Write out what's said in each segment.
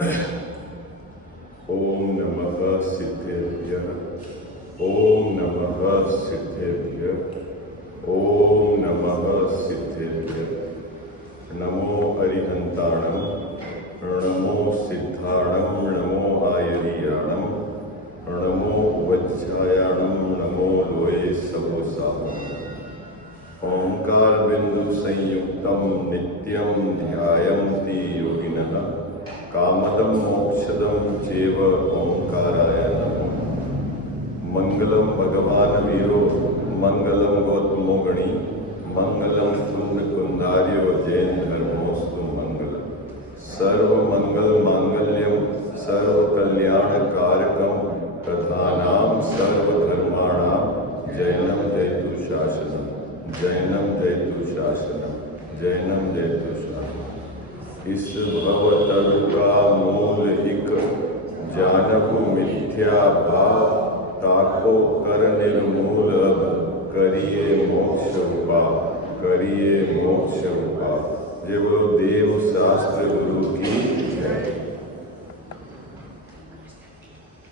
ओम नमः सिद्धेभ्यः। ओम नमः सिद्धेभ्यः। ओम नमः सिद्धेभ्यः। नमो अरिहंताणं, नमो सिद्धाणं, नमो आयर्याणं, नमो वज्रायाणं, नमो लोये सवोसाहम्। ओंकार बिंदु संयुक्तं नित्यं ध्यायन्ति योगिनः। कामदं मोक्षदं चैव ओंकाराय नमः। मंगलम भगवान वीरो, मंगलम गौतमो गणी, मंगलम कुंद कुंदार्यो जैन धर्मोस्तु मंगल। सर्व मंगल मांगल्यम, सर्व कल्याण कारकम, प्रधानाम सर्व धर्माणाम जैनम जयतु शासनम, जैनम जयतु शासनम, जैनम जयतु शासनम। इस भवतरु का मूल हिक, जानहु मिथ्या भाव, ताको कर निर्मूल अब, करिए मोक्ष उपाय, करिए मोक्ष उपाय। जय बोलो देव शास्त्र गुरु की जय।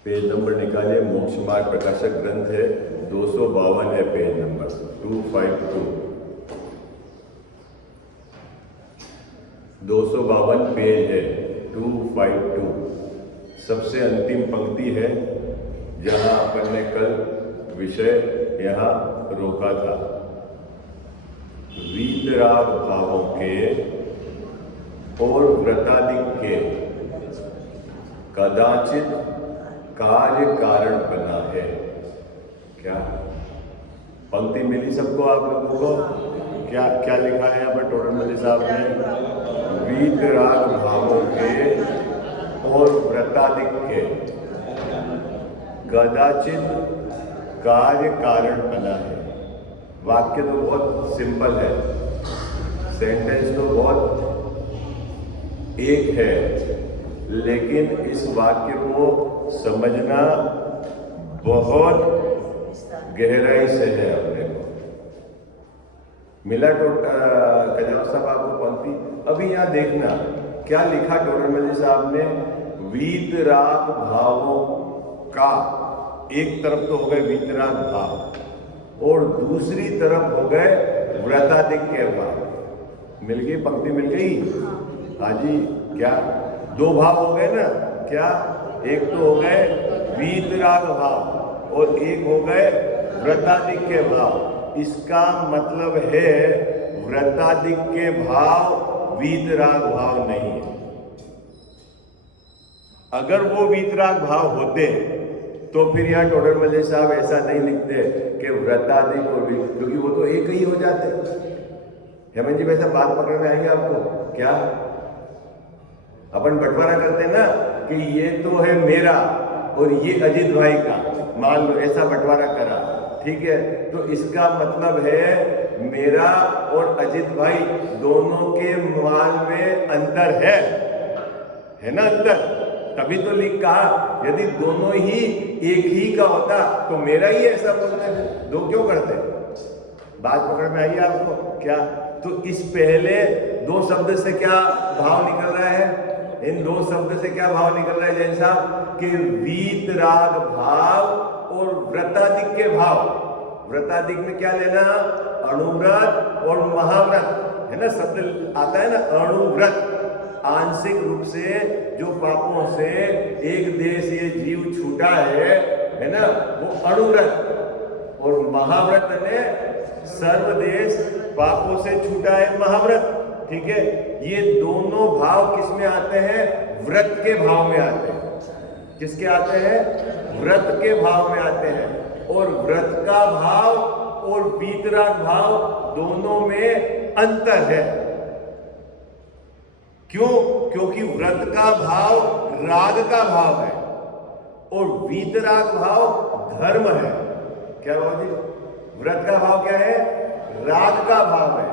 पेज नंबर निकालिए। मोक्ष मार्ग प्रकाशक ग्रंथ है, 252 है पेज नंबर 252। 252 पेज है 252। सबसे अंतिम पंक्ति है जहां अपन ने कल विषय यहां रोका था। वीतराग भावों के और व्रतादिक के कदाचित कार्य कारण बना है। क्या पंक्ति मिली सबको? आप लोगों को क्या क्या लिखा है यहाँ पर टोडरमल साहब ने? वीतराग भावों के और व्रतादिक के कदाचित कार्य कारण बना है। वाक्य तो बहुत सिंपल है, सेंटेंस तो बहुत एक है, लेकिन इस वाक्य को समझना बहुत गहराई से है। अपने को मिला कजाम साहब आपको पंक्ति? अभी यहाँ देखना क्या लिखा टोडरमल साहब ने। वीतराग भावों का, एक तरफ तो हो गए वीतराग भाव और दूसरी तरफ हो गए व्रतादिक के भाव। मिल गई पंक्ति? मिल गई? हाँ जी। क्या दो भाव हो गए ना? क्या एक तो हो गए वीतराग भाव और एक हो गए व्रतादिक के भाव। इसका मतलब है व्रतादिक के भाव वीतराग भाव नहीं है। अगर वो वीतराग भाव होते तो फिर यहाँ टोडरमल साहब ऐसा नहीं लिखते कि व्रतादिक और वीत, क्योंकि वो तो एक ही हो जाते। हेमंत जी वैसा बात पकड़ में आएंगे आपको? क्या अपन बंटवारा करते हैं ना कि ये तो है मेरा और ये अजीत भाई का, मान लो ऐसा बंटवारा करा, ठीक है? तो इसका मतलब है मेरा और अजीत भाई दोनों के माल में अंतर है ना? अंतर तभी तो लिख कहा। यदि दोनों ही एक ही का होता तो मेरा ही ऐसा बोलते हैं, दो क्यों करते? बात पकड़ में आई आपको? क्या तो इस पहले दो शब्द से क्या भाव निकल रहा है? इन दो शब्द से क्या भाव निकल रहा है जैन साहब? कि वीतराग भाव और व्रतादिक के भाव। व्रतादिक में क्या लेना? अणुव्रत और महाव्रत, है ना? शब्द आता है ना अणुव्रत। आंशिक रूप से जो पापों से एक देश ये जीव छूटा है ना, वो अणुव्रत। और महाव्रत ने सर्वदेश पापों से छूटा है, महाव्रत। ठीक है? ये दोनों भाव किस में आते हैं? व्रत के भाव में आते हैं। किसके आते हैं? व्रत के भाव में आते हैं। और व्रत का भाव और वीतराग भाव दोनों में अंतर है। क्यों? क्योंकि व्रत का भाव राग का भाव है और वीतराग भाव धर्म है। क्या बाबू जी? व्रत का भाव क्या है? राग का भाव है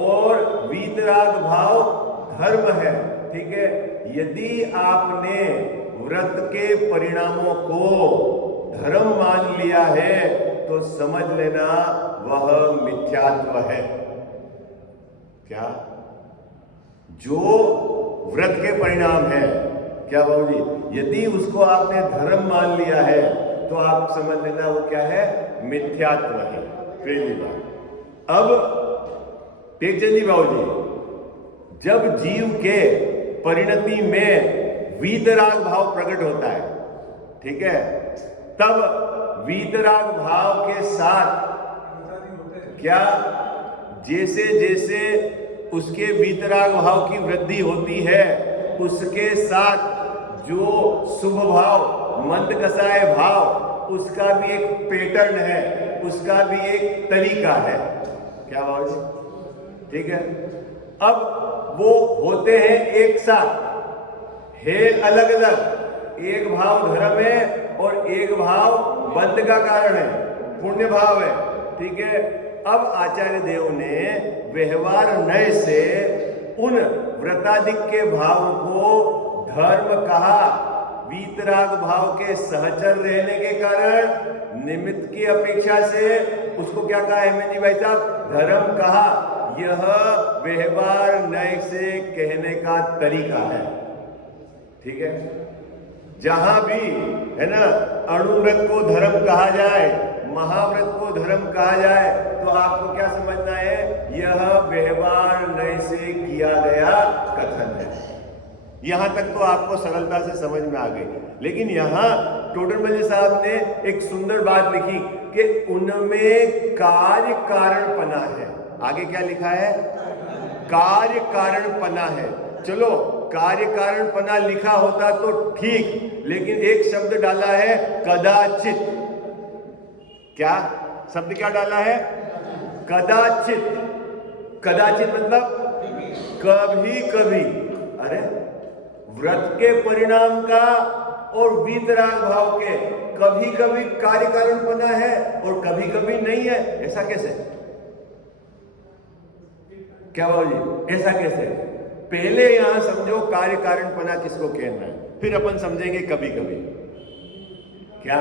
और वीतराग भाव धर्म है। ठीक है? यदि आपने व्रत के परिणामों को धर्म मान लिया है तो समझ लेना वह मिथ्यात्व है। क्या? जो व्रत के परिणाम है, क्या बाबूजी? यदि उसको आपने धर्म मान लिया है तो आप समझ लेना वो क्या है, मिथ्यात्व है। पहली बात। अब टेकचंद जी बाबूजी, जब जीव के परिणति में वीतराग भाव प्रकट होता है, ठीक है, तब वीतराग भाव के साथ क्या, जैसे जैसे उसके वीतराग भाव की वृद्धि होती है उसके साथ जो शुभ भाव, मंद कसाय भाव, उसका भी एक पैटर्न है, उसका भी एक तरीका है। क्या बात है? ठीक है। अब वो होते हैं एक साथ, है अलग अलग। एक भाव धर्म है और एक भाव बंध का कारण है, पुण्य भाव है। ठीक है। अब आचार्य देव ने व्यवहार नय से उन व्रतादिक के भाव को धर्म कहा। वीतराग भाव के सहचर रहने के कारण निमित्त की अपेक्षा से उसको क्या कहा हेमंत जी भाई साहब, धर्म कहा। यह व्यवहार नय से कहने का तरीका है। ठीक है। जहां भी है ना अणुव्रत को धर्म कहा जाए, महाव्रत को धर्म कहा जाए, तो आपको क्या समझना है, यह व्यवहार नय से किया गया कथन है। यहां तक तो आपको सरलता से समझ में आ गई। लेकिन यहां टोडरमल साहब ने एक सुंदर बात लिखी कि उनमें कार्य कारणपना है। आगे क्या लिखा है, कार्य कारणपना है। चलो कार्य कारणपना लिखा होता तो ठीक, लेकिन एक शब्द डाला है कदाचित। क्या शब्द क्या डाला है, कदाचित। कदाचित मतलब कभी कभी। अरे व्रत के परिणाम का और वीतराग भाव के कभी कभी कार्य कारणपना है और कभी कभी नहीं है, ऐसा कैसे? क्या बाबूजी, ऐसा कैसे? पहले यहां समझो कार्य कारणपना किसको कहना है, फिर अपन समझेंगे कभी कभी। क्या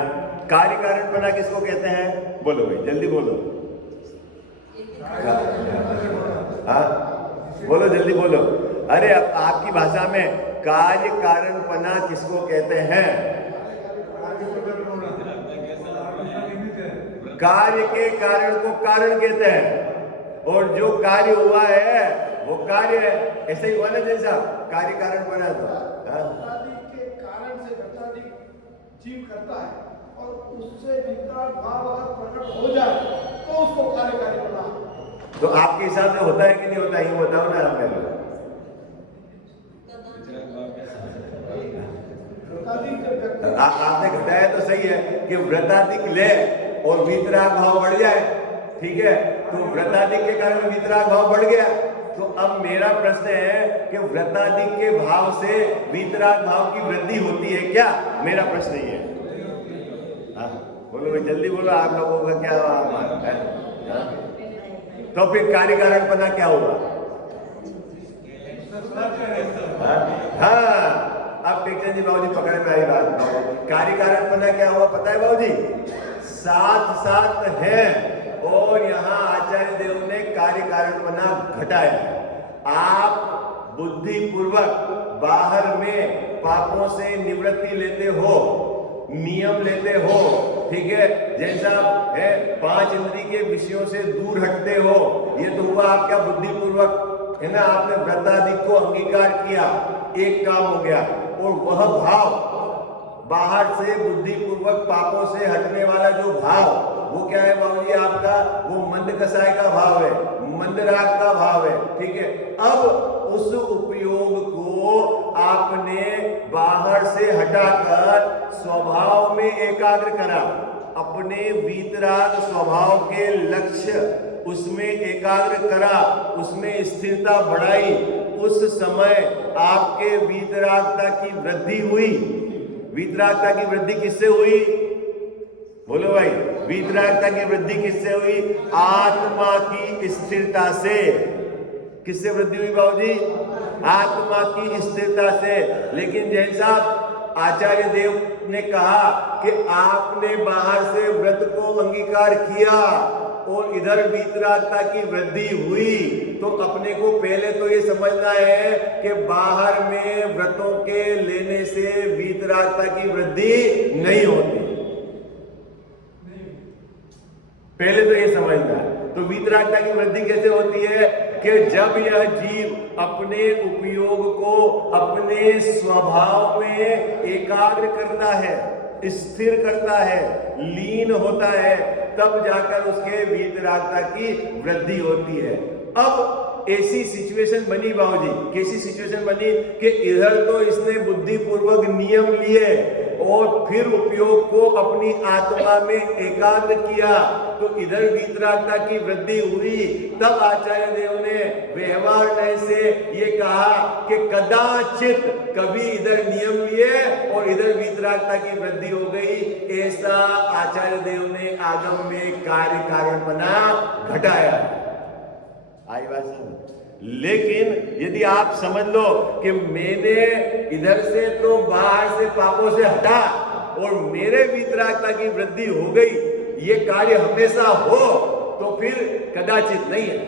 कार्य कारणपना किसको कहते हैं? बोलो भाई जल्दी बोलो। हाँ बोलो जल्दी बोलो। अरे अब आपकी भाषा में कार्य कारणपना किसको कहते हैं? कार्य के कारण को कारण कहते हैं और जो कार्य हुआ है वो कार्य है। ऐसे ही हुआ ना जैसा कार्य कारणपना। तो के कारण से घटादि जीव करता है और उससे वितराग भाव अगर प्रकट हो जाए तो उसको कार्य कारणपना। तो आपके हिसाब से होता है कि नहीं होता, ये बताओ ना आप। आपने घटाया तो सही है कि व्रतादिक ले और वीतराग भाव बढ़ जाए। ठीक है, तो व्रतादिक के कारण वीतराग भाव बढ़ गया। तो अब मेरा प्रश्न है कि व्रतादिक के भाव से वीतराग भाव की वृद्धि होती है क्या? मेरा प्रश्न ये है। बोलो भाई जल्दी बोलो, आप लोगों का क्या है? तो फिर कार्य कारणपना क्या हुआ? हाँ अब टेकचंद जी बाबूजी पकड़ में आई बात। कार्य कारणपना क्या हुआ पता है बाबूजी? साथ साथ है और यहाँ आचार्य देव ने कार्य कारणपना घटाया। आप बुद्धि पूर्वक बाहर में पापों से निवृत्ति लेते हो, नियम लेते हो, ठीक है, जैसा है 5 इंद्रिय के विषयों से दूर हटते हो, ये तो हुआ आपका बुद्धि पूर्वक, है ना। आपने व्रतादि को अंगीकार किया, एक काम हो गया। और वह भाव बाहर से बुद्धि पूर्वक पापों से हटने वाला जो भाव, वो क्या है बाबूजी आपका? वो मंद कसाय का भाव है, मंद राग का भाव है। ठीक है, अब उस उपयोग को आपने बाहर से हटाकर स्वभाव में एकाग्र करा, अपने वीतराग स्वभाव के लक्ष्य उसमें एकाग्र करा, उसमें स्थिरता बढ़ाई। उस समय आपके वीतरागता की वृद्धि हुई। वीतरागता की वृद्धि किससे हुई? बोलो भाई, वीतरागता की वृद्धि किससे हुई? आत्मा की स्थिरता से। किससे वृद्धि हुई बाबूजी? आत्मा की स्थिरता से। लेकिन जैसा आचार्य देव ने कहा कि आपने बाहर से व्रत को अंगीकार किया, और इधर वीतरागता की वृद्धि हुई, तो अपने को पहले तो ये समझना है कि बाहर में व्रतों के लेने से वीतरागता की वृद्धि नहीं होती। पहले तो ये समझना है। तो वीतरागता की वृद्धि कैसे होती है कि जब यह जीव अपने उपयोग को अपने स्वभाव में एकाग्र करता है, स्थिर करता है, लीन होता है, तब जाकर उसके वीतरागता की वृद्धि होती है। अब ऐसी सिचुएशन बनी बाबूजी, कैसी सिचुएशन बनी कि इधर तो इसने बुद्धिपूर्वक नियम लिए और फिर उपयोग को अपनी आत्मा में एकाग्र किया, तो इधर वीतरागता की वृद्धि हुई। तब आचार्य देव ने व्यवहार नय से ये कहा कि कदाचित कभी इधर नियम लिए और इधर वीतरागता की वृद्धि हो गई। ऐसा आचार्य देव ने आगम में कार्य कारणपना घटाया। आई बात समझ। लेकिन यदि आप समझ लो कि मैंने इधर से तो बाहर से पापों से हटा और मेरे वीतरागता की वृद्धि हो गई, ये कार्य हमेशा हो, तो फिर कदाचित नहीं है।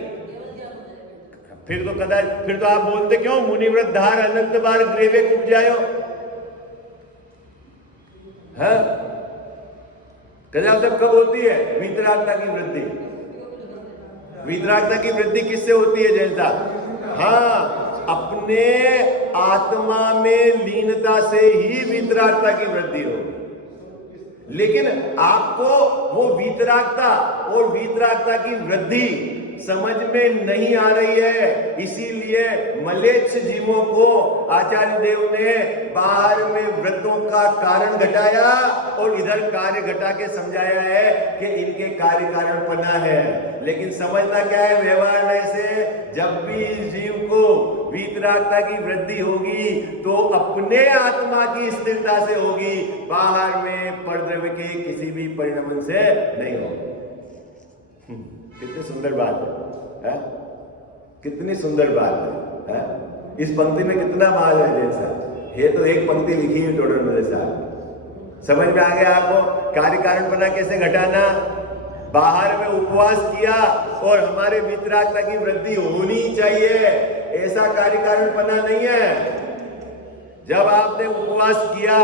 फिर तो आप बोलते क्यों मुनिव्रत धार अनंत बार ग्रेवे उपजायो है। कदाचित कब होती है वीतरागता की वृद्धि? वीतरागता की वृद्धि किससे होती है जैन साहब? हाँ, अपने आत्मा में लीनता से ही वीतरागता की वृद्धि हो। लेकिन आपको वो वीतरागता और वीतरागता की वृद्धि समझ में नहीं आ रही है, इसीलिए मलेच्छ जीवों को आचार्य देव ने बाहर में व्रतों का कारण घटाया और इधर कार्य घटा के समझाया है कि इनके कार्य कारणपना है। लेकिन समझना क्या है व्यवहार में से, जब भी इस जीव को वीतरागता की वृद्धि होगी तो अपने आत्मा की स्थिरता से होगी, बाहर में परद्रव्य के किसी भी परिणाम से नहीं होगी। कितनी सुंदर बात है, कितनी सुंदर बात है? इस पंक्ति में कितना माल है जैसा। ये तो एक पंक्ति लिखी है टोडर मल्ले साहब। समझ में आ गया आपको कार्य कारणपना कैसे घटाना? बाहर में उपवास किया और हमारे वीतरागता की वृद्धि होनी चाहिए, ऐसा कार्य कारणपना नहीं है। जब आपने उपवास किया,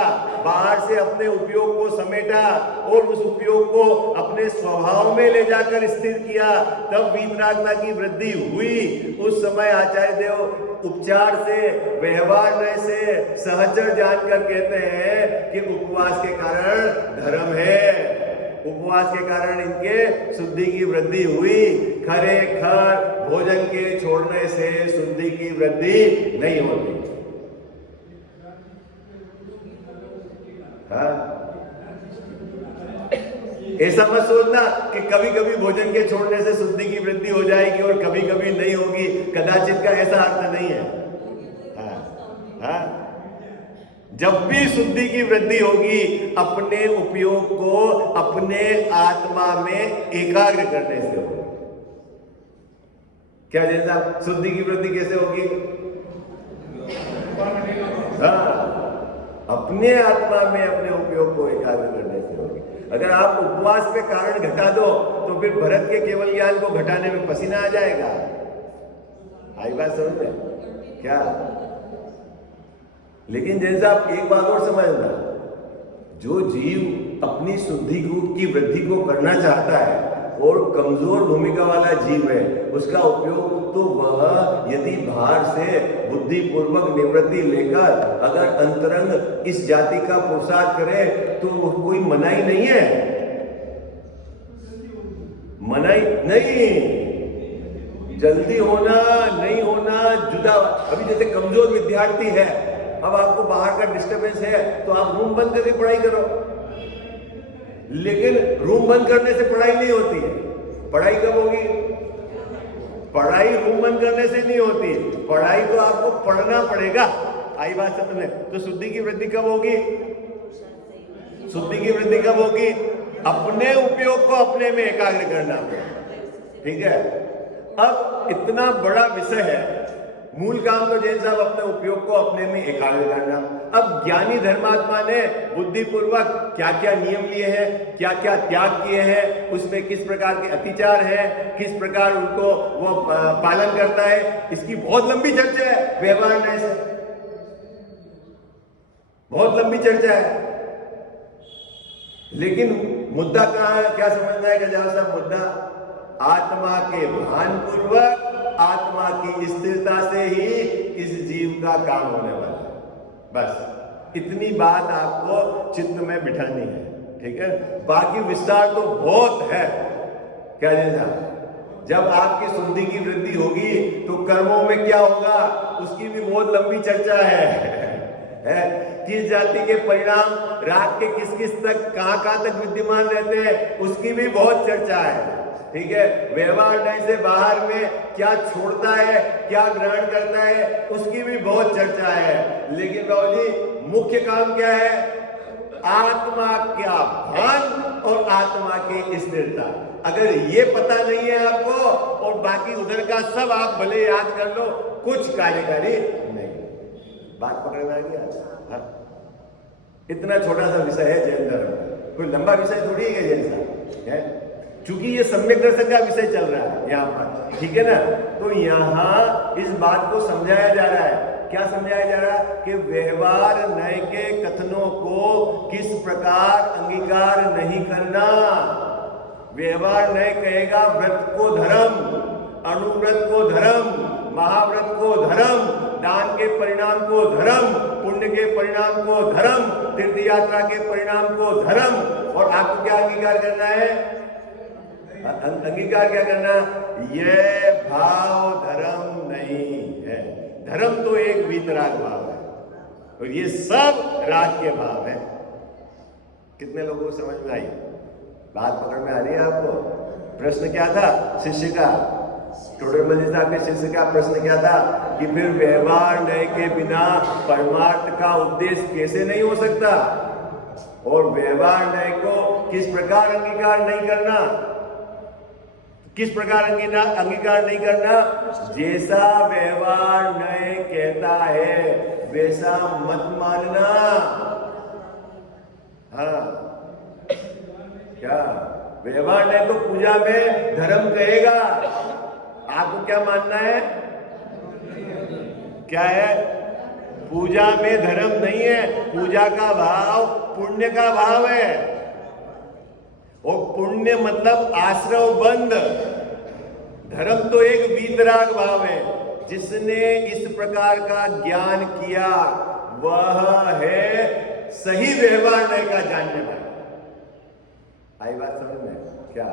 बाहर से अपने उपयोग को समेटा और उस उपयोग को अपने स्वभाव में ले जाकर स्थिर किया, तब वीतरागता की वृद्धि हुई। उस समय आचार्य देव उपचार से, व्यवहार से सहचर जानकर कहते हैं कि उपवास के कारण धर्म है, उपवास के कारण इनके शुद्धि की वृद्धि हुई। खरे खर भोजन के छोड़ने से शुद्धि की वृद्धि नहीं होती। हाँ? ऐसा मत सोचना कि कभी कभी भोजन के छोड़ने से शुद्धि की वृद्धि हो जाएगी और कभी कभी नहीं होगी, कदाचित का ऐसा अर्थ नहीं है। हाँ? हाँ? जब भी शुद्धि की वृद्धि होगी अपने उपयोग को अपने आत्मा में एकाग्र करने से होगी। क्या जैसा शुद्धि की वृद्धि कैसे होगी? हाँ, अपने आत्मा में अपने उपयोग को एकाग्र करने से होगी। अगर आप उपवास पे कारण घटा दो तो फिर भरत के केवल ज्ञान को घटाने में पसीना आ जाएगा। आई बात समझ में क्या? लेकिन जैसा आप एक बात और समझना, जो जीव अपनी शुद्धि की वृद्धि को करना चाहता है और कमजोर भूमिका वाला जीव है, उसका उपयोग तो वह यदि बाहर से बुद्धिपूर्वक निवृत्ति लेकर अगर अंतरंग इस जाति का पुरुषार्थ करे तो कोई मनाही नहीं है, मनाही नहीं। जल्दी होना नहीं होना जुदा। अभी जैसे कमजोर विद्यार्थी है, अब आपको बाहर का डिस्टर्बेंस है तो आप रूम बंद करके पढ़ाई करो, लेकिन रूम बंद करने से पढ़ाई नहीं होती है। पढ़ाई कब होगी? पढ़ाई रूम बंद करने से नहीं होती, पढ़ाई तो आपको पढ़ना पड़ेगा। आई बात समझ में? तो शुद्धि की वृद्धि कब होगी? शुद्धि की वृद्धि कब होगी? अपने उपयोग को अपने में एकाग्र करना। ठीक है? अब इतना बड़ा विषय है, मूल काम तो जैन साहब अपने उपयोग को अपने में एकाग्र करना। अब ज्ञानी धर्मात्मा ने बुद्धिपूर्वक क्या क्या नियम लिए हैं, क्या क्या त्याग किए हैं, उसमें किस प्रकार के अतिचार है, किस प्रकार उनको वो पालन करता है, इसकी बहुत लंबी चर्चा है व्यवहार न्याय से, बहुत लंबी चर्चा है। लेकिन मुद्दा कहां है, क्या समझना है गजानन साहब? मुद्दा आत्मा के भान पूर्वक आत्मा की स्थिरता से ही इस जीव का काम होने वाला है। बस इतनी बात आपको चित्त में बिठानी है, ठीक है? बाकी विस्तार तो बहुत है। क्या जैसा जब आपकी शुद्धि की वृद्धि होगी तो कर्मों में क्या होगा, उसकी भी बहुत लंबी चर्चा है। किस जाति के परिणाम रात के किस किस तक कहां तक विद्यमान रहते हैं, उसकी भी बहुत चर्चा है, ठीक है? व्यवहार न्याय से बाहर में क्या छोड़ता है, क्या ग्रहण करता है, उसकी भी बहुत चर्चा है। लेकिन बाबू जी मुख्य काम क्या है? आत्मा का भान और आत्मा की स्थिरता। अगर ये पता नहीं है आपको और बाकी उधर का सब आप भले याद कर लो, कुछ कार्यकारी नहीं। बात पकड़ में आ गया? हाँ? इतना छोटा सा विषय है जैन धर्म का, कोई लंबा विषय थोड़ी है जैन साहब, है? चूंकि ये सम्यक दर्शन का विषय चल रहा है यहाँ पर, ठीक है ना? तो यहाँ इस बात को समझाया जा रहा है। क्या समझाया जा रहा है? कि व्यवहार न्याय के कथनों को किस प्रकार अंगीकार नहीं करना। व्यवहार न्याय कहेगा व्रत को धर्म, अनुव्रत को धर्म, महाव्रत को धर्म, दान के परिणाम को धर्म, पुण्य के परिणाम को धर्म, तीर्थ यात्रा के परिणाम को धर्म। और आपको क्या अंगीकार करना है? अंगीकार क्या करना? ये भाव धर्म नहीं है। धर्म तो एक वीतराग भाव है और ये सब राग के भाव है। कितने लोगों को समझ में आई बात? पकड़ में आ रही है आपको? प्रश्न क्या था शिष्य का? टोडरमल जी साहब के शिष्य का प्रश्न क्या था कि फिर व्यवहार न्याय के बिना परमार्थ का उद्देश्य कैसे नहीं हो सकता, और व्यवहार न्याय को किस प्रकार अंगीकार नहीं करना, किस प्रकार अंगीकार नहीं करना? जैसा व्यवहार न्याय कहता है वैसा मत मानना। हाँ, क्या व्यवहार न्याय तो पूजा में धर्म कहेगा, आपको क्या मानना है? क्या है? पूजा में धर्म नहीं है, पूजा का भाव पुण्य का भाव है। और पुण्य मतलब आश्रव बंद, धर्म तो एक वीतराग भाव है। जिसने इस प्रकार का ज्ञान किया वह है सही व्यवहार न्याय का जानने वाला। आई बात समझ में? क्या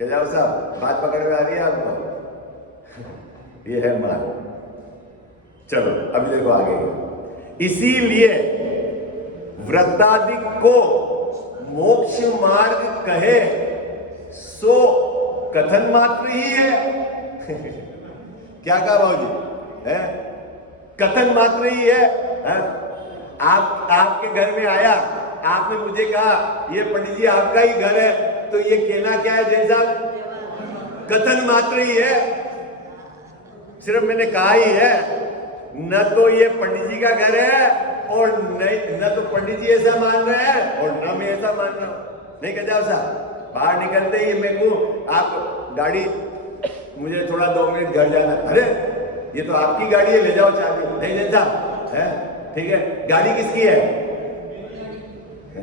जाओ साहब, बात पकड़ में आ रही है आपको? ये है मान। चलो अभी देखो आगे। इसीलिए व्रतादि को मोक्ष मार्ग कहे सो कथन मात्र ही है। क्या कहा बाबूजी? है कथन मात्र ही है। आपके घर में आया, आपने मुझे कहा ये पंडित जी आपका ही घर है, तो ये कहना क्या है जैन साहब? कथन मात्र ही है, सिर्फ मैंने कहा ही है। न तो ये पंडित जी का घर है और न तो पंडित जी ऐसा मान रहे हैं और न मैं ऐसा मान रहा हूं। नहीं कह साहब, बाहर निकलते ही मैं कहूं आप गाड़ी, मुझे थोड़ा 2 मिनट घर जाना। अरे ये तो आपकी गाड़ी है, ले जाओ चाबी। नहीं जैन साहब, है ठीक है, गाड़ी किसकी है?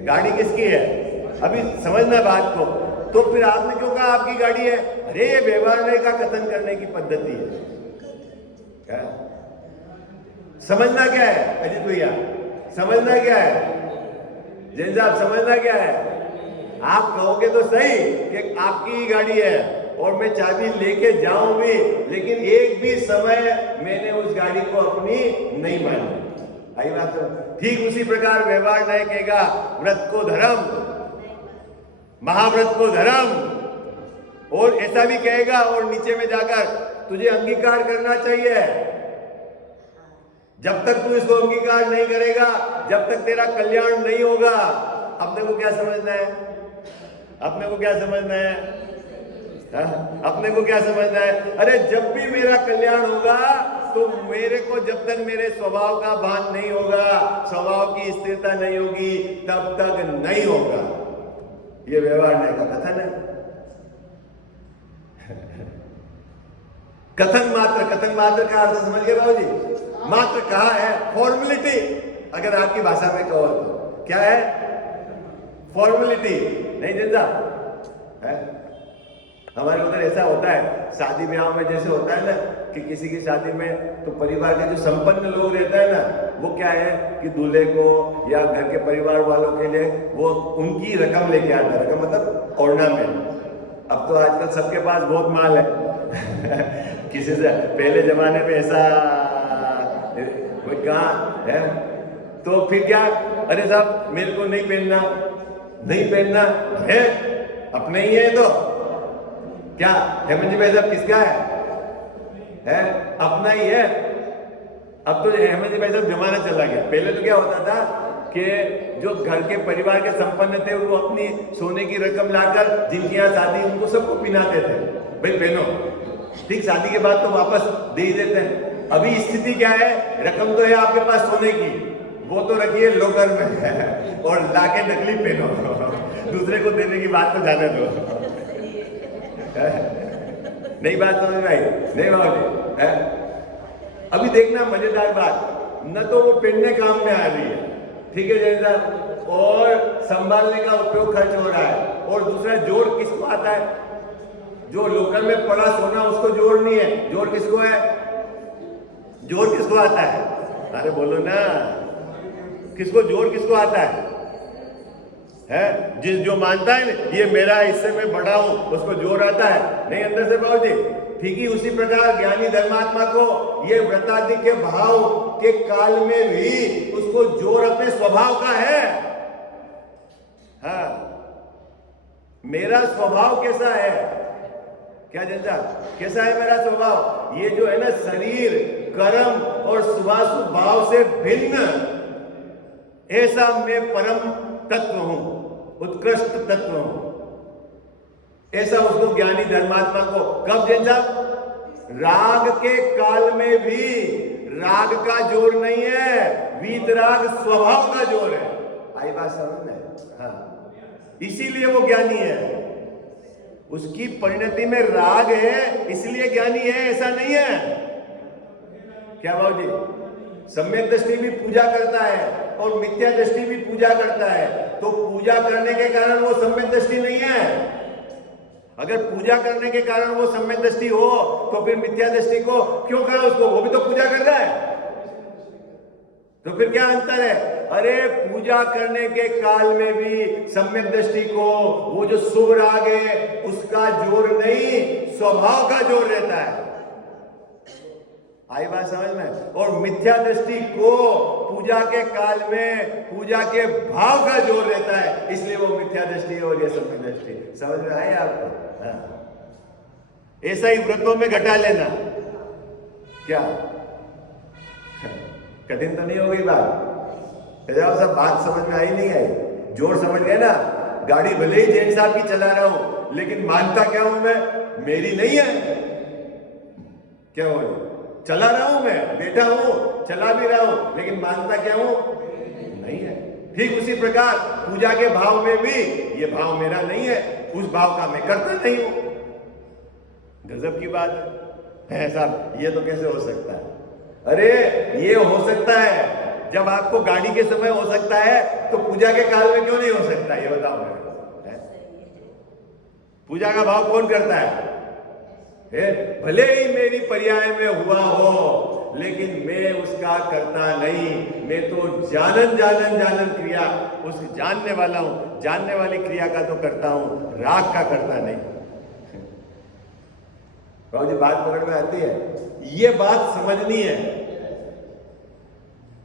गाड़ी किसकी है? अभी समझना बात को। तो फिर आपने क्यों कहा आपकी गाड़ी है? अरे ये व्यवहार न्याय का कथन करने की पद्धति है। क्या समझना क्या है अजीत भैया? समझना क्या है जैन साहब? समझना क्या है? आप कहोगे तो सही कि आपकी ही गाड़ी है और मैं चाबी लेके जाऊं भी, लेकिन एक भी समय मैंने उस गाड़ी को अपनी नहीं मानी। आई बात? ठीक उसी प्रकार व्यवहार न्याय कहेगा व्रत को धर्म, महाव्रत को धर्म, और ऐसा भी कहेगा और नीचे में जाकर तुझे अंगीकार करना चाहिए। जब तक तू इसको अंगीकार नहीं करेगा, जब तक तेरा कल्याण नहीं होगा। अपने को क्या समझना है? अपने को क्या समझना है? अपने को क्या समझना है? अरे जब भी मेरा कल्याण होगा तो मेरे को जब तक मेरे स्वभाव का भान नहीं होगा, स्वभाव की स्थिरता नहीं होगी, तब तक नहीं होगा। ये व्यवहार नहीं का कथन है। कथन मात्र का अर्थ समझ गए बाबू जी? मात्र कहा है, फॉर्मेलिटी। अगर आपकी भाषा में कहो तो क्या है? फॉर्मेलिटी। नहीं जनता है? हमारे उधर ऐसा होता है, शादी ब्याह में जैसे होता है ना कि किसी की शादी में तो परिवार के जो संपन्न लोग रहता है ना, वो क्या है कि दूल्हे को या घर के परिवार वालों के लिए वो उनकी रकम लेके आता है। रकम मतलब ऑर्नामेंट। अब तो आजकल सबके पास बहुत माल है किसी से पहले जमाने में ऐसा कोई कहाँ है? तो फिर क्या, अरे साहब मेरे को नहीं पहनना है, अपने ही है तो क्या? हेमंत जी भाई साहब किसका है? अपना ही है। अब तो हेमंत जी भाई साहब जमाना चला गया। पहले तो क्या होता था कि जो घर के परिवार के संपन्न थे वो अपनी सोने की रकम लाकर जिनके यहाँ शादी उनको सबको पिनाते थे, भाई पहनो। ठीक, शादी के बाद तो वापस दे ही देते हैं। अभी स्थिति क्या है? रकम तो है आपके पास सोने की, वो तो रखिए लॉकर में है और लाके नकली पहनो। दूसरे को देने की बात तो जाने दो। नहीं बात समझ में आई? नहीं बाबू है? अभी देखना मजेदार बात, न तो वो पहनने काम में आ रही है, ठीक है जैसा, और संभालने का उपयोग खर्च हो रहा है। और दूसरा जोड़ किसको आता है? जो लोकल में पड़ा सोना उसको जोड़ नहीं है। जोड़ किसको है? जोड़ किसको आता है? अरे बोलो ना, किसको जोड़ किसको आता है? जिस जो मानता है ना ये मेरा, इससे मैं बड़ा हूं, उसको जोर आता है नहीं अंदर से बाबू जी। ठीक ही उसी प्रकार ज्ञानी धर्मात्मा को ये व्रतादि के भाव के काल में भी उसको जोर अपने स्वभाव का है। हाँ, मेरा स्वभाव कैसा है? क्या जनता, कैसा है मेरा स्वभाव? ये जो है ना शरीर, कर्म और शुभाशुभ भाव से भिन्न, ऐसा मैं परम तत्व हूं, उत्कृष्ट तत्व हूं। ऐसा उसको ज्ञानी धर्मात्मा को कब जैसा? राग के काल में भी राग का जोर नहीं है, वीतराग स्वभाव का जोर है। आई बात समझ में? हाँ, इसीलिए वो ज्ञानी है। उसकी परिणति में राग है इसलिए ज्ञानी है, ऐसा नहीं है। क्या बाबू जी? सम्यक दृष्टि भी पूजा करता है और मिथ्या दृष्टि भी पूजा करता है, तो पूजा करने के कारण वो सम्यक दृष्टि नहीं है। अगर पूजा करने के कारण वो सम्यक दृष्टि हो तो फिर मिथ्या दृष्टि को क्यों कहा उसको? वो भी तो पूजा कर रहा है, तो फिर क्या अंतर है? अरे पूजा करने के काल में भी सम्यक दृष्टि को, वो जो शुभ राग है उसका जोर नहीं, स्वभाव का जोर रहता है। आई बात समझ में? और मिथ्या दृष्टि को पूजा के काल में पूजा के भाव का जोर रहता है, इसलिए वो मिथ्या दृष्टि और ये सम्यक दृष्टि। समझ में आए आपको? ऐसा ही व्रतों में घटा लेना। क्या कठिन तो नहीं हो गई बात? सब बात समझ में आई नहीं आई? जोर समझ गए ना? गाड़ी भले ही जैन साहब की चला रहा हूं लेकिन मानता क्या हूं मैं? मेरी नहीं है। क्या हो? चला रहा हूं मैं, बैठा हूं, चला भी रहा हूं, लेकिन मानता क्या हूं? नहीं है। ठीक उसी प्रकार पूजा के भाव में भी ये भाव मेरा नहीं है, उस भाव का मैं करता नहीं हूं। गजब की बात है साहब, ये तो कैसे हो सकता है? अरे ये हो सकता है, जब आपको गाड़ी के समय हो सकता है तो पूजा के काल में क्यों नहीं हो सकता? ये बताओ मेरे को। पूजा का भाव कौन करता है? भले ही मेरी पर्याय में हुआ हो लेकिन मैं उसका करता नहीं। मैं तो जानन क्रिया, उस जानने वाला हूं, जानने वाली क्रिया का तो करता हूं, राग का करता नहीं। बाबू जी बात पकड़ में आती है? ये बात समझनी है,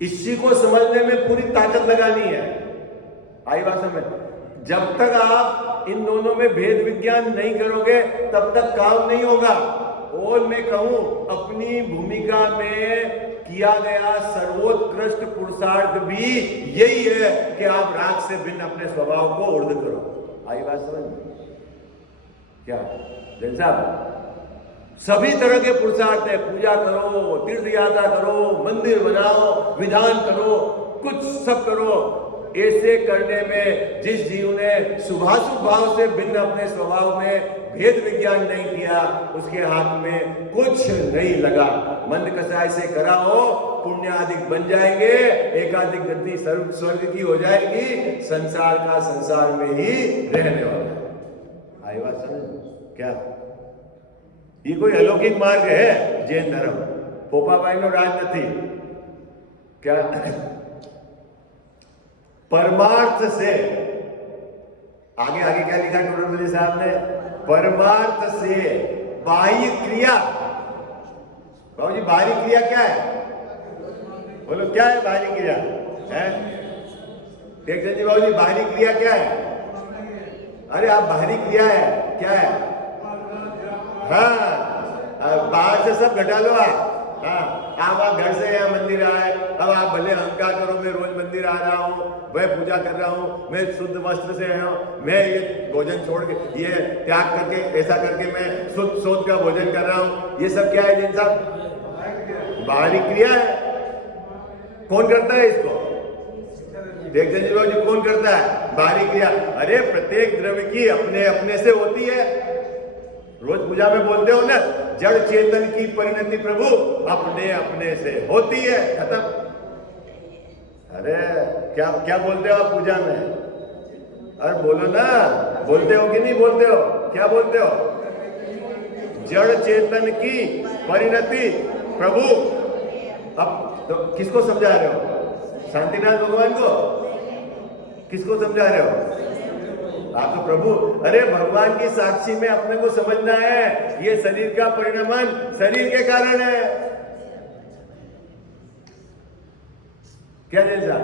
इसी को समझने में पूरी ताकत लगानी है। आई बात समझ? जब तक आप इन दोनों में भेद विज्ञान नहीं करोगे तब तक काम नहीं होगा। और मैं कहूं अपनी भूमिका में किया गया सर्वोत्कृष्ट पुरुषार्थ भी यही है कि आप राग से भिन्न अपने स्वभाव को ऊर्ध करो। आई बात समझ? क्या जैन साहब, सभी तरह के पुरुषार्थ है, पूजा करो, तीर्थ यात्रा करो, मंदिर बनाओ, विधान करो, कुछ सब करो। ऐसे करने में जिस जीव ने शुभाशुभ भाव से भिन्न अपने स्वभाव में भेद विज्ञान नहीं किया, उसके हाथ में कुछ नहीं लगा। मंद कसाय से कराओ, पुण्य अधिक बन जाएंगे, एकाधिक गति स्वर्ग की हो जाएगी, संसार का संसार में ही रहने वाला है। आई बात समझ? क्या ये कोई अलौकिक मार्ग है? जैन धर्म पोपाबाई नो राज नहीं। क्या परमार्थ से आगे आगे क्या लिखा टोडरमल साहब ने? परमार्थ से बाह्य क्रिया। बाबू जी बाहरी क्रिया क्या है? बोलो क्या है बाहरी क्रिया? है देखते जी बाबू जी, बाहरी क्रिया क्या है? अरे आप बाहरी क्रिया है क्या है? हाँ, बाहर से सब घटा लो आप। हाँ, आप घर से यहाँ मंदिर आए, अब आप भले अहंकार करो, मैं रोज मंदिर आ रहा हूँ, मैं पूजा कर रहा हूँ, मैं शुद्ध वस्त्र से आया हूँ, मैं ये भोजन छोड़ के, ये त्याग करके, ऐसा करके मैं शुद्ध सोच का भोजन कर रहा हूँ। ये सब क्या है जैन साहब? बाहरी क्रिया है। कौन करता है इसको? देखते जी बाबू जी, कौन करता है बाहरी क्रिया? अरे प्रत्येक द्रव्य की अपने अपने से होती है। रोज पूजा में बोलते हो ना, जड़ चेतन की परिणति प्रभु अपने अपने से होती है, खत्म। अरे क्या क्या बोलते हो आप पूजा में? अरे बोलो ना, बोलते हो कि नहीं बोलते हो? क्या बोलते हो? जड़ चेतन की परिणति प्रभु। अब तो किसको समझा रहे हो? शांतिनाथ भगवान को? किसको समझा रहे हो? आप तो प्रभु। अरे भगवान की साक्षी में अपने को समझना है, ये शरीर का परिणाम शरीर के कारण है। क्या जैसा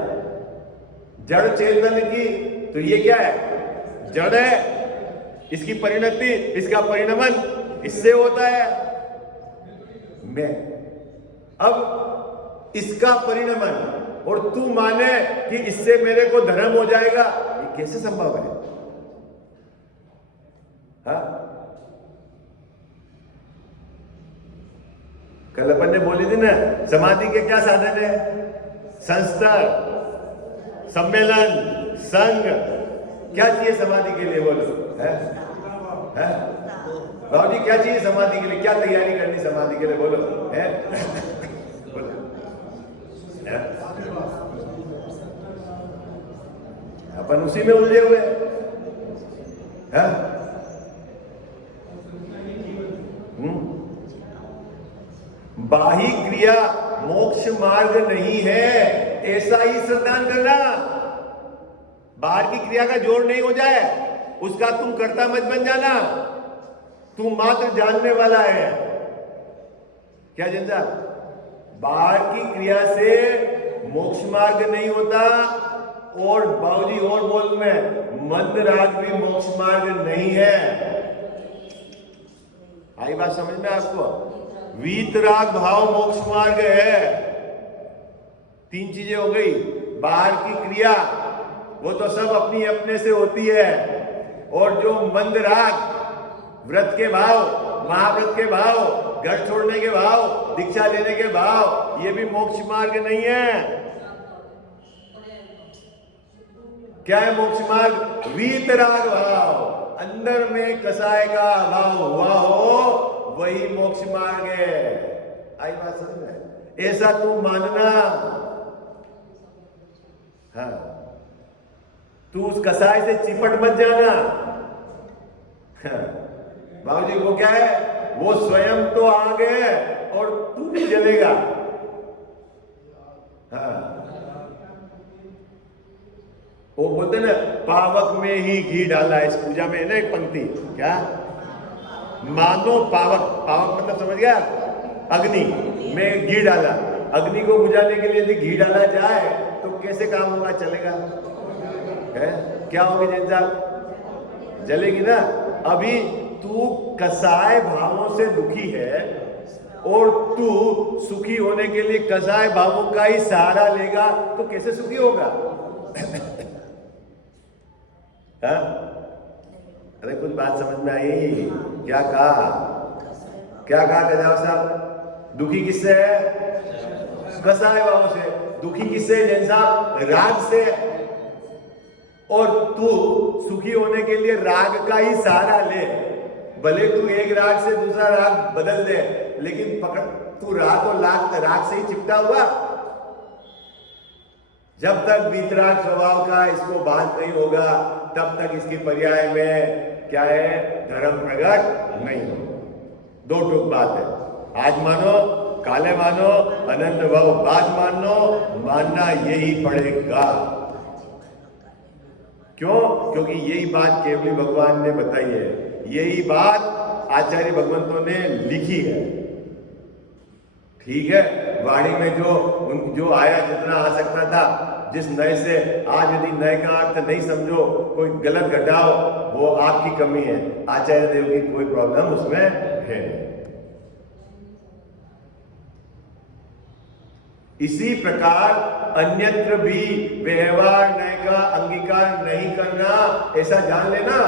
जड़ चेतन की, तो ये क्या है? जड़ है, इसकी परिणति, इसका परिणमन इससे होता है। मैं अब इसका परिणमन और तू माने कि इससे मेरे को धर्म हो जाएगा, ये कैसे संभव है? हाँ? कल अपन ने बोली थी ना, समाधि के क्या साधन है? संस्कार, सम्मेलन, संग। क्या चाहिए समाधि के लिए? बोलो है? बाबू जी क्या चाहिए समाधि के लिए? क्या तैयारी करनी समाधि के लिए? बोलो है? बोलो है? अपन उसी में उलझे हुए हैं। बाही क्रिया मोक्ष मार्ग नहीं है, ऐसा ही श्रद्धान करना। बाहर की क्रिया का जोर नहीं हो जाए, उसका तुम कर्ता मत बन जाना। तू मात्र जानने वाला है। क्या जनता? बाहर की क्रिया से मोक्ष मार्ग नहीं होता। और बाबूजी और बोल में मंद राग भी मोक्ष मार्ग नहीं है। आई बात समझ में आपको? वीतराग भाव मोक्ष मार्ग है। तीन चीजें हो गई। बाहर की क्रिया वो तो सब अपनी अपने से होती है, और जो मंद राग, व्रत के भाव, महाव्रत के भाव, घर छोड़ने के भाव, दीक्षा लेने के भाव, ये भी मोक्ष मार्ग नहीं है। क्या है मोक्ष मार्ग? वीतराग भाव, अंदर में कसाय का अभाव हुआ हो, वही मोक्ष मार्ग है। आई बात समझ में? ऐसा तू मानना। हाँ, तू उस कसाय से चिपट मत जाना। हाँ, बाबूजी वो क्या है? वो स्वयं तो आग है और तू भी जलेगा। हाँ, वो बोलते ना, पावक में ही घी डाला। इस पूजा में है ना एक पंक्ति, क्या? मानो पावक, पावक मतलब समझ गया? अग्नि में घी डाला। अग्नि को बुझाने के लिए यदि घी डाला जाए तो कैसे काम होगा? चलेगा? है? क्या होगी जनता? जलेगी ना। अभी तू कसाय भावों से दुखी है और तू सुखी होने के लिए कसाय भावों का ही सहारा लेगा, तो कैसे सुखी होगा? अरे कुछ बात समझ में आई? क्या कहा? क्या कहा गजाव साहब? दुखी किससे है? कसाई भाव से। दुखी किससे है जैन साहब? राग से। और तू सुखी होने के लिए राग का ही सहारा ले। भले तू एक राग से दूसरा राग बदल दे, लेकिन पकड़ तू राग और राग से ही चिपटा हुआ। जब तक वीतराग स्वभाव का इसको बात नहीं होगा, तब तक इसकी पर्याय में क्या है? धर्म प्रकट नहीं हो। दो टूक बात है, आज मानो काले मानो, अनंत भव बाद मानो, मानना यही पड़ेगा। क्यों? क्योंकि यही बात केवली भगवान ने बताई है, यही बात आचार्य भगवंतों ने लिखी है। ठीक है, वाणी में जो आया, जितना आ सकता था, जिस नए से आज यदि नए का अर्थ नहीं समझो, कोई गलत घटाओ, वो आपकी कमी है। आचार्य देव की कोई प्रॉब्लम उसमें है नहीं। इसी प्रकार अन्यत्र भी व्यवहार नय का अंगीकार नहीं करना, ऐसा जान लेना।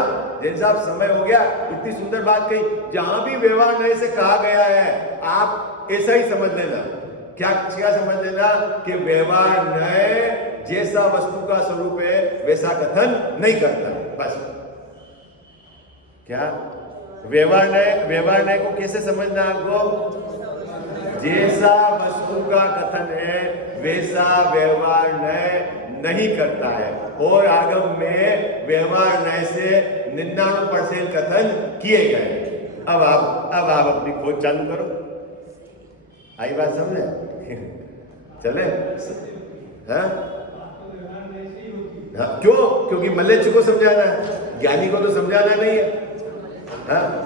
जैसा आप समय हो गया, इतनी सुंदर बात कही, जहां भी व्यवहार नय से कहा गया है, आप ऐसा ही समझ लेना। क्या समझ लेना? कि व्यवहार नय जैसा वस्तु का स्वरूप है वैसा कथन नहीं करता। बस क्या व्यवहार नय को कैसे समझना आपको? जैसा वस्तु का कथन है वैसा व्यवहार नय नहीं करता है। और आगम में व्यवहार नय से 99% कथन किए गए। अब आप अपनी खोज चालू करो। आई बात समझे? चले? हाँ? क्यों? क्योंकि मल्लेच्छ को समझाना है, ज्ञानी को तो समझाना नहीं है। हाँ?